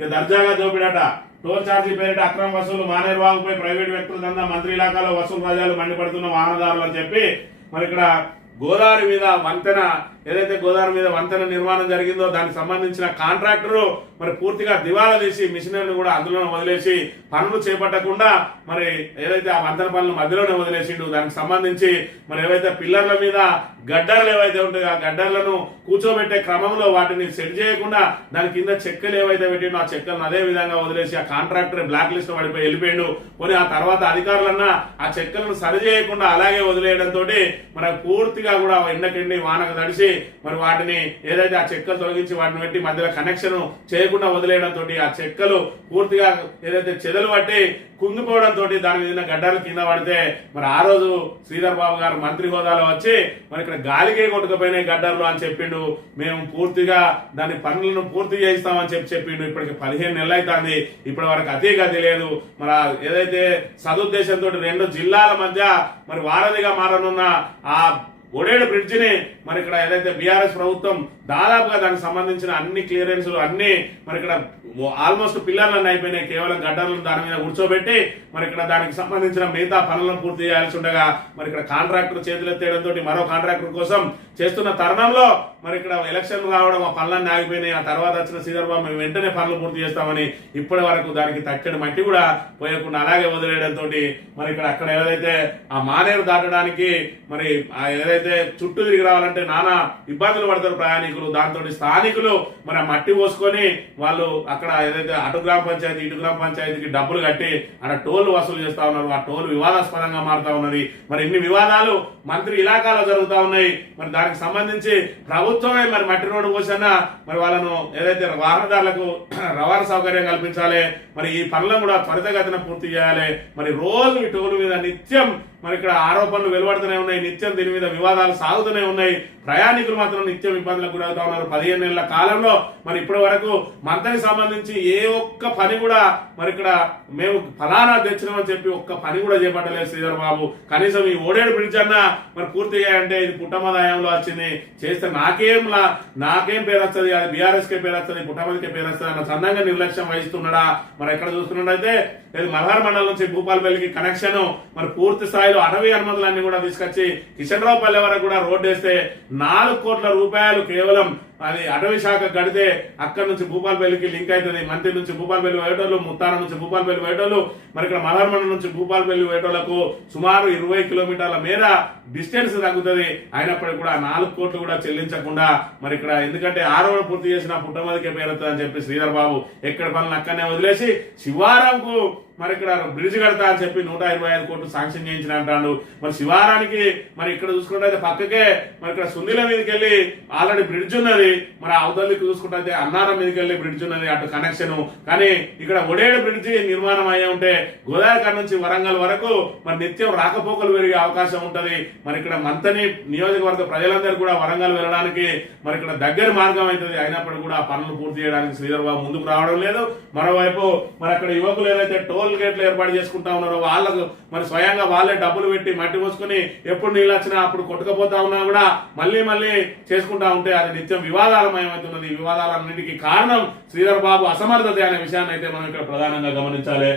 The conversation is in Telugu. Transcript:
ఇక దర్జాగా దోపిడట. టోల్ ఛార్జీ పేరిట అక్రమ వసూలు, మానేరు వాగుపై ప్రైవేటు వ్యక్తుల దందా, మంత్రి ఇలాకాలో వసూలు రాజాలు మండిపడుతున్న వాహనదారులు అని చెప్పి మరి ఇక్కడ గోదావరి మీద వంతెన, ఏదైతే గోదావరి మీద వంతెన నిర్మాణం జరిగిందో దానికి సంబంధించిన కాంట్రాక్టరు మరి పూర్తిగా దివాలా తీసి మిషనరీని కూడా అందులోనే వదిలేసి పనులు చేపట్టకుండా మరి ఏదైతే ఆ వంతెన పనులు మధ్యలోనే వదిలేసిండు. దానికి సంబంధించి మరి ఏవైతే పిల్లర్ల మీద గడ్డర్లు ఏవైతే ఉంటాయో ఆ గడ్డర్లను కూర్చోబెట్టే క్రమంలో వాటిని సెట్ చేయకుండా దాని కింద చెక్కలు ఏవైతే పెట్టినో ఆ చెక్కలను అదే విధంగా వదిలేసి ఆ కాంట్రాక్టర్ బ్లాక్ లిస్ట్ పడిపోయి వెళ్ళిపోయిండు. పోనీ ఆ తర్వాత అధికారులన్నా ఆ చెక్కలను సరి చేయకుండా అలాగే వదిలేయడంతో మరి పూర్తిగా కూడా ఎండకెండి వానకు తడిసి మరి వాటిని ఏదైతే ఆ చెక్కలు తొలగించి వాటిని పెట్టి మధ్యలో కనెక్షన్ చేయకుండా వదిలేయడంతో ఆ చెక్కలు పూర్తిగా ఏదైతే చెదలు పట్టి కుంగిపోవడంతో దాని మీద గడ్డలు కింద పడితే మరి ఆ రోజు శ్రీధర్ బాబు గారు మంత్రి హోదాలో వచ్చి మరి ఇక్కడ గాలికే కొట్టుకుపోయినాయి గడ్డర్లు అని చెప్పిండు. మేము పూర్తిగా దాని పనులను పూర్తి చేయిస్తామని చెప్పిండు. ఇప్పటికి 15 నెలలు అవుతుంది, ఇప్పటి వరకు అతి గతి లేదు. మరి ఏదైతే సదుద్దేశంతో 2 జిల్లాల మధ్య మరి వారధిగా మారనున్న ఆ ఒడేడు బ్రిడ్జిని మరి ఇక్కడ ఏదైతే బీఆర్ఎస్ ప్రభుత్వం దాదాపుగా దానికి సంబంధించిన అన్ని క్లియరెన్స్లు అన్ని మరి ఇక్కడ ఆల్మోస్ట్ పిల్లర్లన్నీ అయిపోయినాయి. కేవలం గడ్డర్లను దాని మీద కూర్చోబెట్టి మరి ఇక్కడ దానికి సంబంధించిన మిగతా పనులను పూర్తి చేయాల్సి ఉండగా మరి ఇక్కడ కాంట్రాక్టర్ చేతులెత్తేయడంతో మరో కాంట్రాక్టర్ కోసం చేస్తున్న తరుణంలో మరి ఇక్కడ ఎలక్షన్ రావడం ఆ పనులన్నీ ఆగిపోయినాయి. ఆ తర్వాత వచ్చిన శ్రీధర్ బాబు మేము వెంటనే పనులు పూర్తి చేస్తామని ఇప్పటి వరకు దానికి తక్కడి మట్టి కూడా పోయకుండా అలాగే వదిలేయడంతో మరి ఇక్కడ అక్కడ ఏదైతే ఆ మానేరు దాటడానికి మరి ఏదైతే చుట్టూ తిరిగి రావాలంటే నానా ఇబ్బందులు పడతారు ప్రయాణికులు. దాంతో స్థానికులు మరి ఆ మట్టి పోసుకొని వాళ్ళు అక్కడ ఏదైతే అటు గ్రామ పంచాయతీ ఇటు గ్రామ పంచాయతీకి డబ్బులు కట్టి అక్కడ టోల్ వసూలు చేస్తా ఉన్నారు. ఆ టోల్ వివాదాస్పదంగా మారుతా ఉన్నది. మరి ఇన్ని వివాదాలు మంత్రి ఇలాకాలో జరుగుతా ఉన్నాయి. మరి దానికి సంబంధించి ప్రభుత్వమే మరి మట్టి రోడ్డు పోసన్నా మరి వాళ్ళను ఏదైతే వాహనదారులకు రవాణా సౌకర్యం కల్పించాలి. మరి ఈ పనులను కూడా త్వరితగతిన పూర్తి చేయాలి. మరి రోజు ఈ టోల్ మీద నిత్యం మరి ఇక్కడ ఆరోపణలు వెలువడుతూనే ఉన్నాయి. నిత్యం దీని మీద వివాదాలు సాగుతూనే ఉన్నాయి. ప్రయాణికులు మాత్రం నిత్యం ఇబ్బందులకు గురవుతా ఉన్నారు. 15 నెలల కాలంలో మరి ఇప్పటి వరకు మంత్రికి సంబంధించి ఏ ఒక్క పని కూడా మరి ఇక్కడ మేము ఫలానా తెచ్చినామని చెప్పి ఒక్క పని కూడా చేపట్టలేదు శ్రీధర్ బాబు. కనీసం ఈ ఓడేడు బ్రిడ్జ్ అన్నా మరి పూర్తి చేయాలంటే ఇది పుట్టమదాయంలో వచ్చింది, చేస్తే నాకేం పేరు వస్తుంది, అది బీఆర్ఎస్ కే పేరు వస్తుంది, పుట్టమదికే పేరు వస్తుంది అన్న సన్నంగా నిర్లక్ష్యం వహిస్తున్నాడా. మరి ఎక్కడ చూస్తున్నట్టయితే మల్హార్ మండలం నుంచి భూపాలపల్లికి కనెక్షన్ మరి పూర్తి స్థాయిలో అటవీ అనుమతులన్నీ కూడా తీసుకొచ్చి కిషన్రావుపల్లి వరకు కూడా రోడ్డు వేస్తే 4 కోట్ల రూపాయలు కేవలం అది అటవీ శాఖ కడితే అక్కడ నుంచి భూపాలపల్లికి లింక్ అవుతుంది. మంత్రి నుంచి భూపాలపల్లి వేటోళ్ళు, ముత్తారం నుంచి భూపాలపల్లి వేటోళ్ళు మరి ఇక్కడ మల్హార్ మండలం నుంచి భూపాలపల్లి వేటోళ్లకు సుమారు 20 కిలోమీటర్ల మేర డిస్టెన్స్ తగ్గుతుంది. అయినప్పటికీ కూడా 4 కోట్లు కూడా చెల్లించకుండా మరి ఇక్కడ ఎందుకంటే ఆరోపణ పూర్తి చేసిన పుట్టమదికే పేరుతుంది అని చెప్పి శ్రీధర్ బాబు ఎక్కడ పనులు అక్కడనే వదిలేసి శివారంకు మరి ఇక్కడ బ్రిడ్జ్ కడతా అని చెప్పి 125 కోట్లు శాంక్షన్ చేయించిన అంటాడు. మరి శివారానికి మరి ఇక్కడ చూసుకుంటే పక్కకే మరి ఇక్కడ సుందిల మీదకి వెళ్ళి ఆల్రెడీ బ్రిడ్జ్ ఉన్నది. మరి అవతలికి చూసుకుంటే అన్నారం మీదకి వెళ్ళి బ్రిడ్జ్ ఉన్నది అటు కనెక్షన్. కానీ ఇక్కడ ఒడేడు బ్రిడ్జి నిర్మాణం అయ్యే ఉంటే గోదావరి నుంచి వరంగల్ వరకు మరి నిత్యం రాకపోకలు పెరిగే అవకాశం ఉంటది. మరి ఇక్కడ మంతని నియోజకవర్గ ప్రజలందరూ కూడా వరంగల్ వెళ్ళడానికి మరి ఇక్కడ దగ్గర మార్గం అవుతుంది. అయినప్పటికీ కూడా పనులు పూర్తి చేయడానికి శ్రీధర్ బాబు ముందుకు రావడం లేదు. మరోవైపు మరి అక్కడ యువకులు ఏదైతే టోల్ గేట్లు ఏర్పాటు చేసుకుంటా ఉన్నారో వాళ్ళకు మరి స్వయంగా వాళ్ళే డబ్బులు పెట్టి మట్టి పోసుకొని ఎప్పుడు నీళ్ళు వచ్చినా అప్పుడు కొట్టుకపోతా ఉన్నా కూడా మళ్ళీ చేసుకుంటా ఉంటే అది నిత్యం వివాదాలమయమవుతున్నది. ఈ వివాదాలన్నిటికీ కారణం శ్రీధర్ బాబు అసమర్థత అనే విషయాన్ని అయితే మనం ఇక్కడ ప్రధానంగా గమనించాలి.